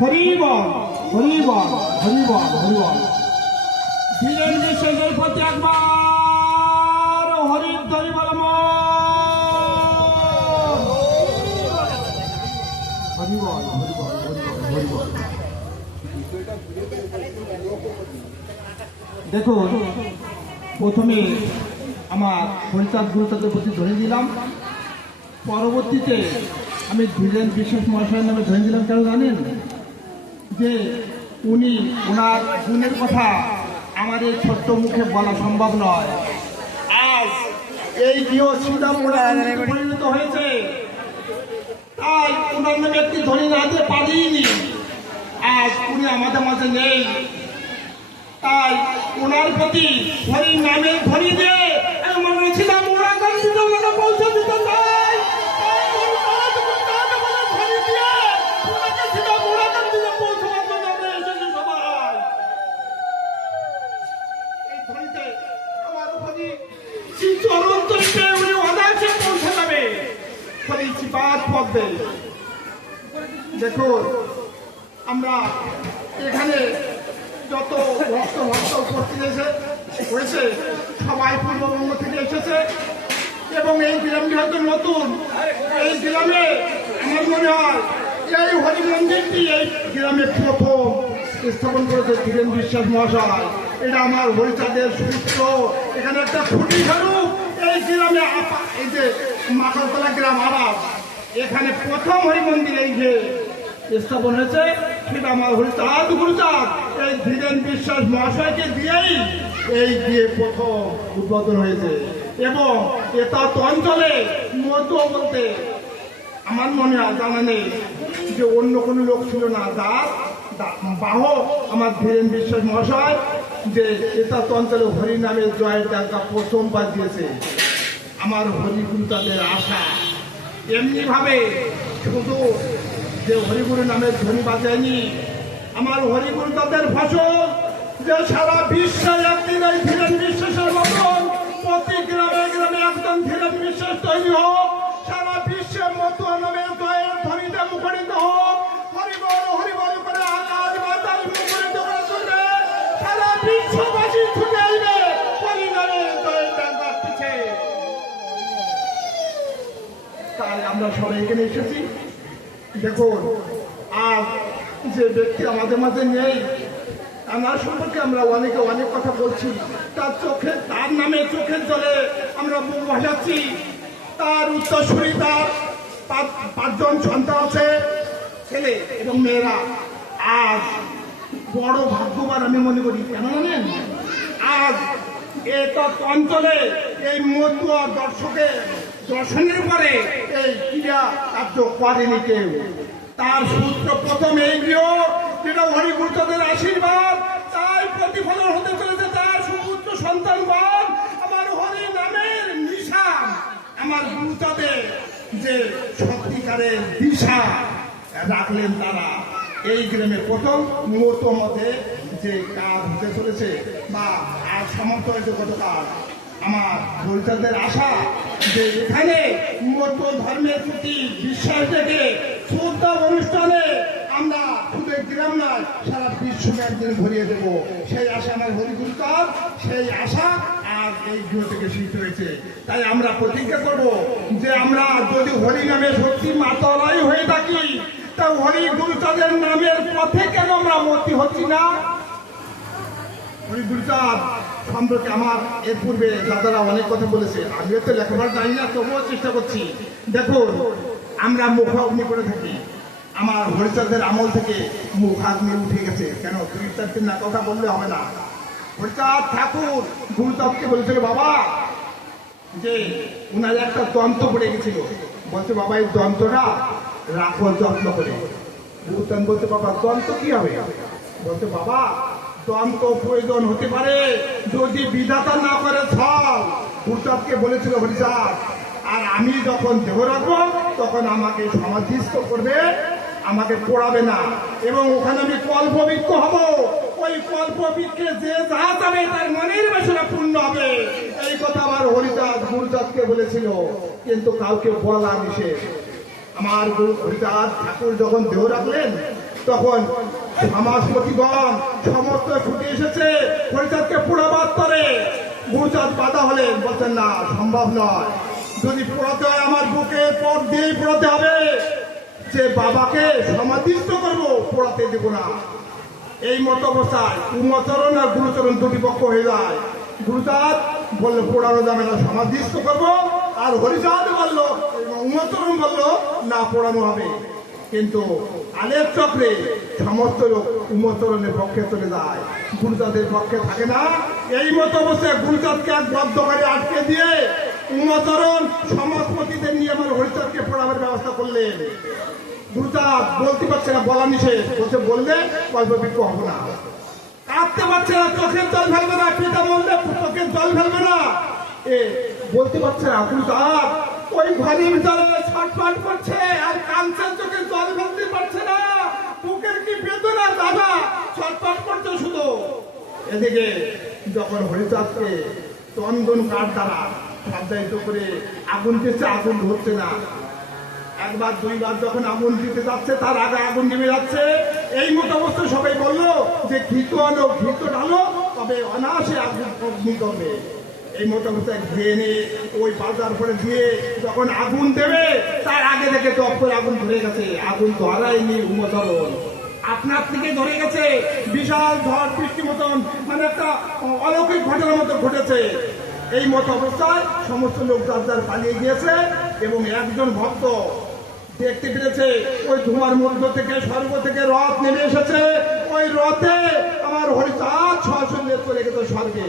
হরিবল হরিবল হরিবল হরিবল। হরির ধরি দেখুন, প্রথমে আমার হরিচাঁদ গুরুচাঁদের প্রতি ধরে দিলাম পরবর্তীতে আমি ধীরেন বিশেষ মহাশয়ের নামে ধরে দিলাম কেন জানেন? যে উনি ওনার গুণের কথা এই ছোট্ট মুখে বলা সম্ভব নয়। আজ এই গৃহ সীতা পরিণত হয়েছে। তাই নামে একটি ধনী না দিতে পারিনি আজ উনি আমাদের মাঝে নেই। তাই ওনার প্রতি হরি নামে ধরি দিয়ে মনে ছিলাম ওরা ওনাকে পৌঁছে দিতে গ্রামে প্রথম স্থাপন করেছে ধীরেন বিশ্বাস মহাশয়। এটা আমার হরিচাঁদের সূত্র এখানে একটা খুঁটি এই গ্রামে এই যে মাকালতলা গ্রাম আবাস, এখানে প্রথম হরি মন্দির এই যে স্থাপন হয়েছে। সেটা আমার হরিচাঁদ গুরুচাঁদ এই ধীরেন বিশ্বাস মহাশয়কে দিয়েই এই দিয়ে প্রথম উদ্বোধন হয়েছে। এবং এটা তো অঞ্চলে মতো বলতে আমার মনে জানা নেই যে অন্য কোনো লোক ছিল না। যার বাহক, আমার ধীরেন বিশ্বাস মহাশয়, যে এটা তো অঞ্চলে হরি নামে জয়ের ডাকা প্রথমবার দিয়েছে। আমার হরিগুরু তাদের আশা। এমনিভাবে শুধু যে হরিগুরু নামের ধ্বনি বাজায়নি, আমার হরিগুরু তাদের ফসল যে সারা বিশ্বে একদিন এই ধীরেন বিশ্বাসের মতন প্রতি গ্রামে গ্রামে একজন ধীরেন বিশ্বাস তৈরি হোক। বিশ্বের মতো নামের জয়ের ধ্বনিতে মুখরিত হোক হরিবল হরিবল করে আকাশ বাতাস মুখরিত করে তাই আমরা সবাই এখানে এসেছি। দেখুন, আজ যে ব্যক্তি আমাদের মাঝে নেই আমার সম্পর্কে আমরা অনেকে অনেক কথা বলছি। তার চোখে তার নামে চোখের জলে আমরা মুখ ভাসাচ্ছি তার উত্তরসূরি তার পাঁচজন সন্তান আছে, ছেলে এবং মেয়েরা। আজ বড় ভাগ্যবান আমি মনে করি, কেন জানেন? আজ এটা অঞ্চলে এই মতুয়া দর্শকের দর্শনের পরে এই ক্রীড়া কার্য করেনি কেউ। তার সূত্র প্রথম এই গৃহ, যেটা হরিগুরুদের আশীর্বাদ, তাই প্রতিফলন হতে চলেছে তার সুপুত্র সন্তানগণ। আমার হরি নামের নিশান, আমার গুরুতাদের যে সত্যিকারের দিশা রাখলেন তারা। এই গ্রামে প্রথম মত যে কাজ হতে চলেছে বা আজ সমাপ্ত হয়েছে গতকাল, আমার হরিচাঁদের আশা যে এখানে মত ধর্মের প্রতি বিশ্বাস থেকে শ্রদ্ধা অনুষ্ঠানে আমরা শুধু গ্রাম নয়, সারা বিশ্বকে একদিন ভরিয়ে দেব। সেই আশা আমার হরিগুরুকার সেই আশা এই গৃহ থেকে সিদ্ধ হয়েছে। তাই আমরা প্রতিজ্ঞা করব যে আমরা যদি হরি নামে সত্যি মাতালাই হয়ে থাকি, তা হরি গুরুচাঁদের নামের পথে কেন আমরা মতি হচ্ছি না? হরি গুরুচাঁদ সম্পর্কে আমার এর পূর্বে দাদারা অনেক কথা বলেছে। আমিও তো লেখাপড়া জানি না, তবুও চেষ্টা করছি। দেখুন, আমরা মুখাগ্নি করে থাকি। আমার হরিচাঁদের আমল থেকে মুখাগ্নি উঠে গেছে। কেন চারটে না কথা বললে হবে না। হরিচাঁদ ঠাকুর গুরুচাঁদকে বলেছিল, বাবা, যে উনার একটা দন্ত পড়ে গেছিল। বলছে, বাবা, এই দন্তটা রাখো, যত্ন করে। ভূতান বলতে বাবা, দন্ত কি হবে? বলছে, বাবা, দন্ত প্রয়োজন হতে পারে যদি বিধাতা না করে ফল। ভূতানকে বলেছিল, হরিচাঁদ, আর আমি যখন দেহ রাখব, তখন আমাকে সমাধিস্থ করবে, আমাকে পড়াবে না, এবং ওখানে আমি কল্পবৃক্ষ হব। ওই কল্পবৃক্ষে যে যা যাবে তার মনের বাসনা পূর্ণ হবে। এই কথা আমার হরিচাঁদ গুরুচাঁদকে বলেছিল, কিন্তু কাউকে বলা নিষেধ। আমার হরিচাঁদ ঠাকুর যখন দেহ রাখলেন, তখন সমাজপতিগণ সমস্ত ছুটে এসেছে হরিচাঁদকে পুরাবাদ করে গুরুচাঁদ বাধা হলে বলছেন, না, সম্ভব নয়। যদি পোড়াতে হয় আমার বুকে, পথ দিয়েই পড়াতে হবে। যে বাবাকে সমাধিস্থ করব পড়াতে দেব না। এই মত অবস্থায় উমচরণ আর গুরুচরণ দুটি পক্ষ হয়ে যায়। গুরুচাঁদ বলল, পোড়ানো যাবে না, সমাধিস্থ করব। আর হরিচাঁদ বলল উমচরণ বলল না, পোড়ানো হবে। কিন্তু আলের চক্রে সমস্ত লোক উমচরণের পক্ষে চলে যায়। গুরুচাঁদের পক্ষে থাকে না। এই মতো অবস্থায় গুরুচাঁদকে এক বদ্ধ করে আটকে দিয়ে উমচরণ সমাজপতিদের নিয়ে আমার হরিচাঁদকে পড়াবার ব্যবস্থা করলেন। গুরুচাঁদ বলতে পারছে না বলা নিষেধ। বলছে, বললে গল্প বিক্ষ হব না। কাঁদতে পারছে না, চোখের জল ফেলবে না, পিতা বললে চোখের জল ফেলবে না। এ, বলতে পারছে না গুরুচাঁদ ওই ঘরের ভিতরে ছটফট করছে, আর কাঞ্চন চোখে জল ফেলতে পারছে না। বুকের কি বেদনা দাদা ছটফট করছে শুধু। এদিকে যখন হরিচাঁদকে চন্দন কাঠ দ্বারা সাবধানিত করে আগুন দিচ্ছে আগুন ধরছে না একবার, দুইবার যখন আগুন দিতে যাচ্ছে, তার আগে আগুন নেমে যাচ্ছে। এই মতো অবস্থা সবাই বলল যে ঘিত আনো ঘিত ঢালো, তবে অনায়াসে আগুন করবে এই মতো অবস্থায় ঘিয়ে এনে ওই বাজার করে দিয়ে যখন আগুন দেবে, তার আগে থেকে টপ করে আগুন ধরে গেছে। আগুন ধরায়নি উমতরণ আপনার থেকে ধরে গেছে, বিশাল ঝড় বৃষ্টি মতন মানে একটা অলৌকিক ঘটনার মতো ঘটেছে। এই মতো অবস্থায় সমস্ত লোক যার যার পালিয়ে গিয়েছে এবং একজন ভক্ত দেখতে পেরেছে ওই ধোঁয়ার মধ্য থেকে স্বর্গ থেকে রথ নেমে এসেছে। ওই রথে আমার হরিচাঁদ সশরীরে চলে গেছে স্বর্গে।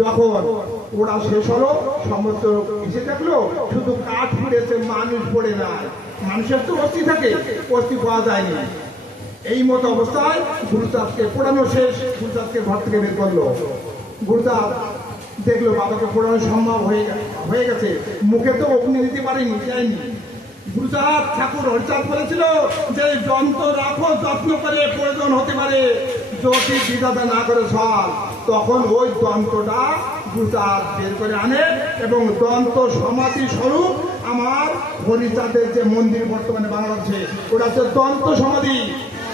যখন ওরা শেষ হলো, সমস্ত এসে দেখল, শুধু কাঠ পুড়েছে মানুষ পড়ে নাই। মানুষের তো অস্থি থাকে, অস্থি পাওয়া যায়নি। এই মতো অবস্থায় গুরুচাঁদকে পোড়ানো শেষ, গুরুচাঁদকে ঘর থেকে বের করল। গুরুদাস দেখল, বাবাকে পোড়ানো সম্ভব হয়ে হয়ে গেছে। মুখে তো অগ্নি দিতে পারেনি, যায়নি। গুরুচাঁদ ঠাকুর হরিচাঁদ বলেছিল যে যন্ত্র রাখো, যত্ন করে প্রয়োজন হতে পারে। যদি বিধাতা না করে সব, তখন ওই যন্ত্রটা গুরুচাঁদ বের করে আনে এবং যন্ত্র সমাধি স্বরূপ আমার হরিচাঁদের যে মন্দির বর্তমানে বাংলাদেশে ওটা হচ্ছে দন্ত সমাধি।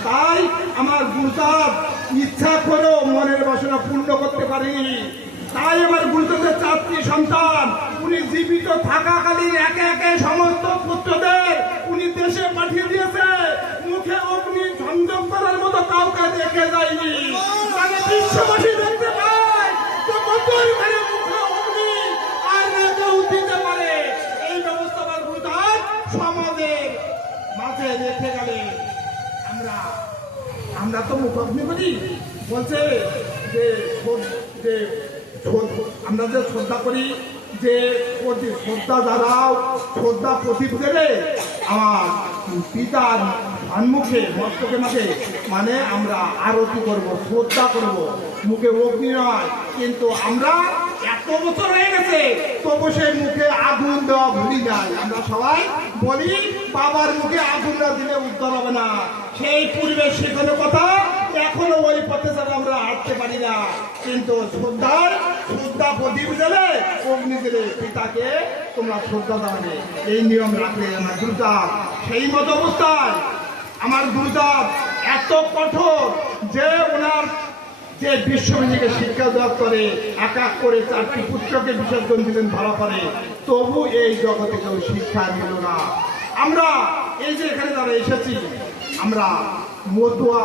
তাই আমার গুরুচাঁদ ইচ্ছা করেও মনের বাসনা পূর্ণ করতে পারেনি তাই আমার গুরুচাঁদের চারটি সন্তান উনি জীবিত থাকাকালীন একে একে সমস্ত পুত্রদের উনি দেশে পাঠিয়ে দিয়েছে। মুখে অগ্নি ঝঞ্ঝক করার মতো কাউকে দেখে যায়নি। মানে বিশ্ববাসী দেখতে আর পারে। এই গেলে আমরা আমরা তো করি। বলছে যে আমরা যে শ্রদ্ধা করি যে শ্রদ্ধা দ্বারাও শ্রদ্ধা প্রদীপ দেবে। আমার পিতার সম্মুখে মস্তকে মাঝে মানে আমরা আরতি করব, শ্রদ্ধা করব। মুখে অগ্নি নয়, কিন্তু আমরা এত বছর হয়ে গেছে, তবু সেই মুখে আগুন দেওয়া ভুলি নাই। আমরা সবাই বলি, বাবার মুখে আগুন না দিলে উত্তর হবে না। সেই পূর্বে শেখানো কথা এখনও ওই পথে যাবে আমরা হাঁটতে পারি না। কিন্তু শ্রদ্ধার শ্রদ্ধা প্রদীপ দিলে অগ্নি দিলে পিতাকে তোমরা শ্রদ্ধা জানাবে। এই নিয়ম রাখলে আমার গুরুচাঁদ সেই মতো অবস্থায় আমার গুরুচাঁদ এত কঠোর যে ওনার যে বিশ্ববিদ্যালয়কে শিক্ষা করে এক এক করে চারটি পুত্রকে বিসর্জন দিলেন ধরা পড়ে। তবু এই জগতে কেউ শিক্ষা নিল না। আমরা এই যে এখানে যারা এসেছি, আমরা মতুয়া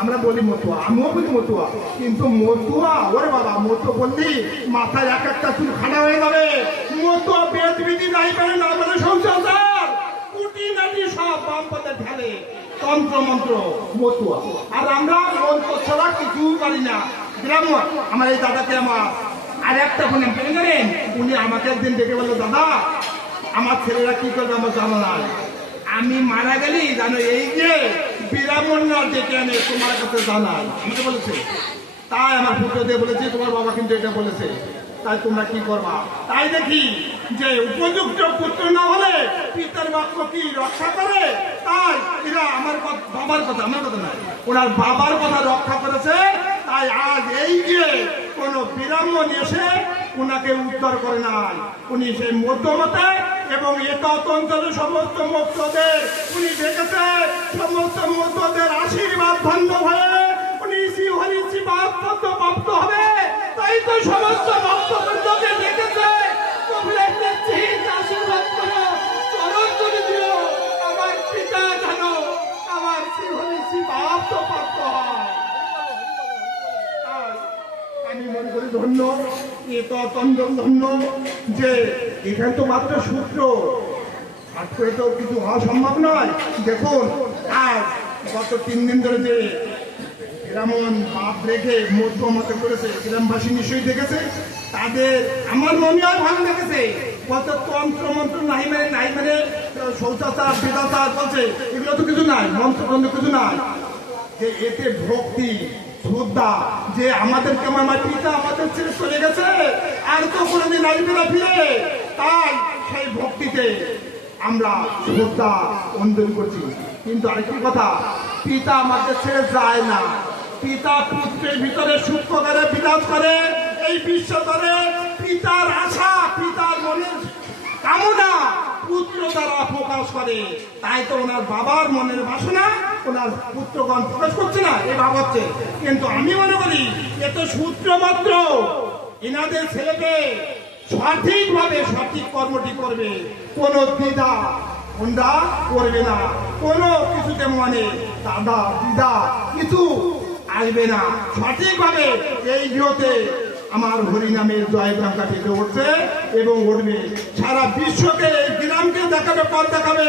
আমরা বলি মতুয়া। আমিও বলি মতুয়া। কিন্তু মতুয়া, ওরে বাবা মতো বললি মাথায় এক একটা চুল খাড়া হয়ে যাবে। মতুয়া পেট বিধি নাই পারে না মানে সংসার কুটি নাটি সব বাম পথে ঢালে। তন্ত্র মন্ত্র, মতুয়া। আর আমরা মন্ত্র ছাড়া কিছু পারি না। গ্রাম আমার এই দাদাকে আমার আর একটা ফোন পেয়ে জানেন উনি আমাকে একদিন ডেকে বলল, দাদা, আমার ছেলেরা কি করবে আমার জানা নাই। আমি মারা গেলি জানো এই যে বিরামন্যা ডেকে আনে, তোমার কাছে জানাই। আমাকে বলেছে। তাই আমার পুত্র দিয়ে বলেছে, তোমার বাবা কিন্তু এটা বলেছে। তাই তোমরা কি করবা? তাই দেখি যে উপযুক্ত পুত্র না হলে পিতার বাক্য কি রক্ষা করে? তাই এরা আমার বাবার কথা আমার কথা নয়, ওনার বাবার কথা রক্ষা করেছে। তাই আজ এই যে কোনো বিরাম্মণ এসে ওনাকে উদ্ধার করে নাই। উনি সেই মধ্যমতে এবং এতৎ অঞ্চলের সমস্ত মুক্তদের, উনি দেখেছে সমস্ত মুক্তদের আশীর্বাদ ধন্য হয়ে উনি শ্রী হরি শ্রীবাদ প্রাপ্ত হবে। তাই তো সমস্ত ভক্তবৃন্দকে দেখেছে। আশীর্বাদ হয়। যে এখানে তো মাত্র সূত্র। হাট করে তো কিছু হওয়া সম্ভব নয়। দেখুন আর গত তিন দিন ধরে যে এমন বাপ রেখে মধ্য মতে করেছে, গ্রামবাসী নিশ্চয়ই দেখেছে? তাদের আমার মনে হয় ভালো লেগেছে। কত তন্ত্র মন্ত্র নাই মানে নাই মানে শৌচাচার, বেদাচার বলছে। এগুলো তো কিছু নাই মন্ত্র কিছু নাই। যে এতে ভক্তি শ্রদ্ধা যে আমাদেরকে আমার পিতা আমাদের ছেড়ে চলে গেছে, আর তো কোনোদিন আসবে ফিরে। তাই সেই ভক্তিতে আমরা শ্রদ্ধা অঞ্জন করছি। কিন্তু আরেকটি কথা, পিতা আমাদের ছেড়ে যায় না। পিতা পুত্রের ভিতরে সূক্ষ্ম করে বিরাজ করে, এই বিশ্ব করে পিতার আশা, পিতার মনের কামনা পুত্র দ্বারা প্রকাশ করে। তাই তো ওনার বাবার মনের বাসনা ওনার পুত্রগণ প্রকাশ করছে না, এ ভাবছে কিন্তু আমি মনে করি এ তো সূত্র মাত্র। এনাদের ছেলেকে সঠিকভাবে সঠিক কর্মটি করবে। কোন দ্বিধা ওনরা করবে না। কোনো কিছুতে মনে দাদা দিদা কিছু আসবে না। সঠিকভাবে এই গৃহতে আমার হরিনামের জয় ব্রাঙ্কা থেকে উঠছে এবং উঠবে। সারা বিশ্বকে এই গ্রামকে দেখাবে, পথ দেখাবে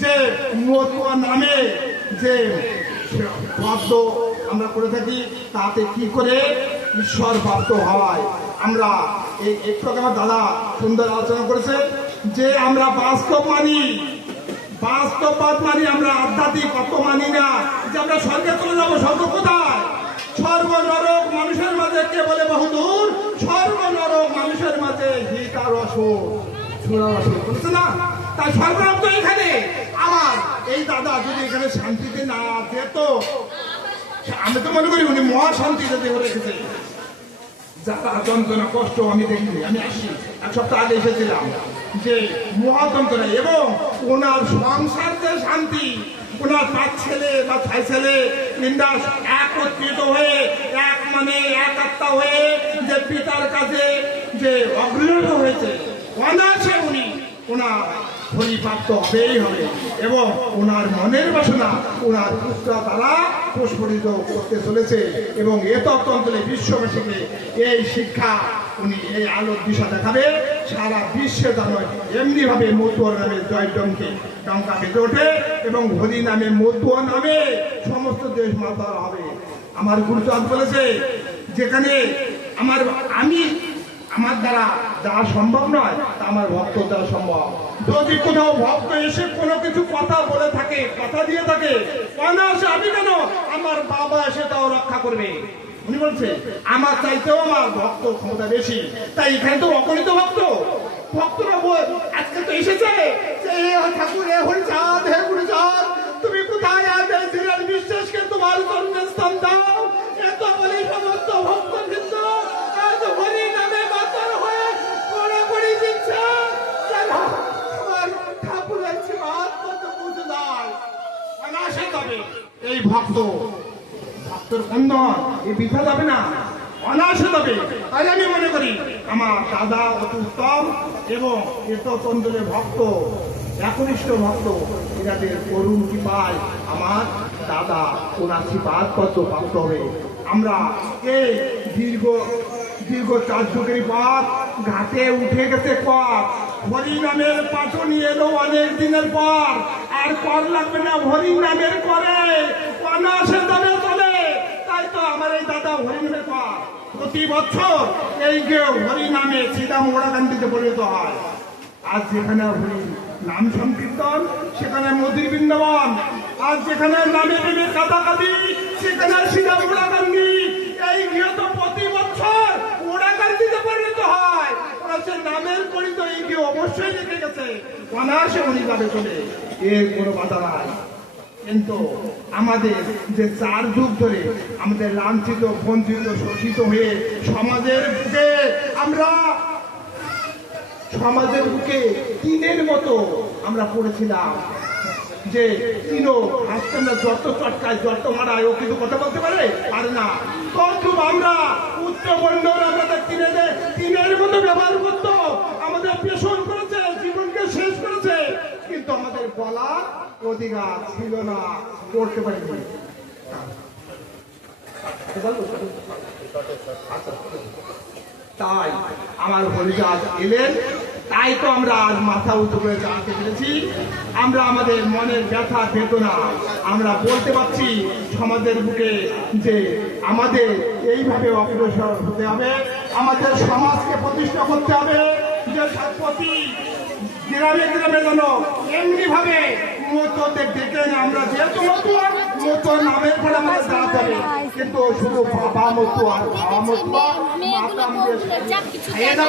যে মতুয়া নামে যে পদ্ম আমরা করে থাকি, তাতে কি করে ঈশ্বর প্রাপ্ত হয়? আমরা এই একটু আমার দাদা সুন্দর আলোচনা করেছে যে আমরা বাস্তব মানি বাস্তববাদ মানি, আমরা আধ্যাত্মিক অত মানি না। যে আমরা স্বর্গে চলে যাব, স্বর্গ কোথায়? স্বর্গ নরক মানুষের মাঝে কে বলে বহুদূর? সর্ব নরক মানুষের মাঝে হিতার অসুর অসুর না? তাই স্বর্গরাম তো এখানে। আমার এই দাদা যদি এখানে শান্তিতে না যেত, আমি তো মনে করি উনি মহা শান্তিতে দেহ রেখেছে যারা যন্ত্রণা কষ্ট আমি দেখিনি আমি আসি। এক সপ্তাহ আগে এসেছিলাম যে মহাযন্ত্রণা এবং ওনার সংসার যে শান্তি, ওনার পাঁচ ছেলে বা ছয় ছেলে ইন্দাস একত্রিত হয়ে, এক মানে এক আত্মা হয়ে যে পিতার কাছে যে অগ্রণী হয়েছে, অনায়াসে উনি ওনার পরিপ্রাপ্ত হবেই হবে এবং ওনার মনের বাসনা, ওনার পুত্র দ্বারা প্রস্ফুটিত করতে চলেছে এবং এ তত্ত্বলে বিশ্ববাসীকে এই শিক্ষা উনি এই আলোর দিশা দেখাবে। সারা বিশ্বে যেন এমনি ভাবে মতুয়া নামে জয় ডঙ্কে বেঁধে ওঠে এবং হরি নামে মতুয়া নামে সমস্ত দেশ মাতার হবে। আমার গুরুচাঁদ বলেছে, যেখানে আমার, আমি, আমার দ্বারা যা সম্ভব নয়, তা আমার ভক্ত দ্বারা সম্ভব। যদি কোনো ভক্ত এসে কোনো কিছু কথা বলে থাকে, কথা দিয়ে থাকে অনায়াসে আমি কেন? আমার বাবা এসে তাও রক্ষা করবে। উনি বলছে, আমার চাইতেও আমার ভক্ত ক্ষমতা বেশি, তাই এখানে তো অগণিত ভক্ত। ভক্তরা বল, আজকে তো এসেছে ঠাকুর হে হরিচাঁদ, হে গুরুচাঁদ ভক্ত বিধা যাবে না যাবে তাই আমি মনে করি, আমার দাদা এবং ভক্ত ভক্ত আমার দাদা হবে। আমরা এই দীর্ঘ দীর্ঘ চার যুগের পর ঘাটে উঠে গেছে পর হরি নামের পাঠনি এলো অনেক দিনের পর। আর কর লাগবে না হরি নামের করে অনাসে দামে চলে তাই তো আমার এই দাদা হরি নামের পর প্রতি বছর এই যে হরি নামে সীতা মোড়াকান্দিতে পরিণত হয়। আজ যেখানে হরি নাম সংকীর্তন, সেখানে মোদীর বৃন্দাবন, আজ যেখানে নামে নেমে কাটাকাটি, সেখানে সীতা মোড়াকান্দি এই গৃহ তো প্রতি বছর ওড়াকান্দিতে পরিণত হয়। নামের পরিত এই অবশ্যই রেখে গেছে, অনায়াসে উনি চলে। এর কোনো বাধা নাই। কিন্তু আমাদের যে চার যুগ ধরে আমাদের লাঞ্ছিত, বঞ্চিত, শোষিত হয়ে সমাজের বুকে আমরা সমাজের বুকে তিনের মতো আমরা পড়েছিলাম যে তিনো হাসপাতাল যত চটকায়, যত মারায়, ও কিন্তু কথা বলতে পারে? আর না। তখন আমরা উচ্চবর্ণ আমাদের তিনে তিনের মতো ব্যবহার করতো, আমাদের পেশন করেছে জীবনকে শেষ করেছে কিন্তু আমাদের বলার অধিকার ছিল না, করতে পারিনি। তাই আমার হরিদাস এলেন, তাই তো আমরা আজ মাথা উঁচু করে জানতে পেরেছি। আমরা আমাদের মনের ব্যথা, বেদনা, আমরা বলতে পারছি সমাজের বুকে যে আমাদের এইভাবে অগ্রসর হতে হবে, আমাদের সমাজকে প্রতিষ্ঠা করতে হবে, যে গ্রামে গ্রামে যেন এমনি ভাবে মতদের ডেকে আমরা যেহেতু মতো মতো নামের পরে আমাদের দাঁড়াতে হবে। কিন্তু শুধু বাবা মতো আর বাবা মতো মেয়েগুলো মাতা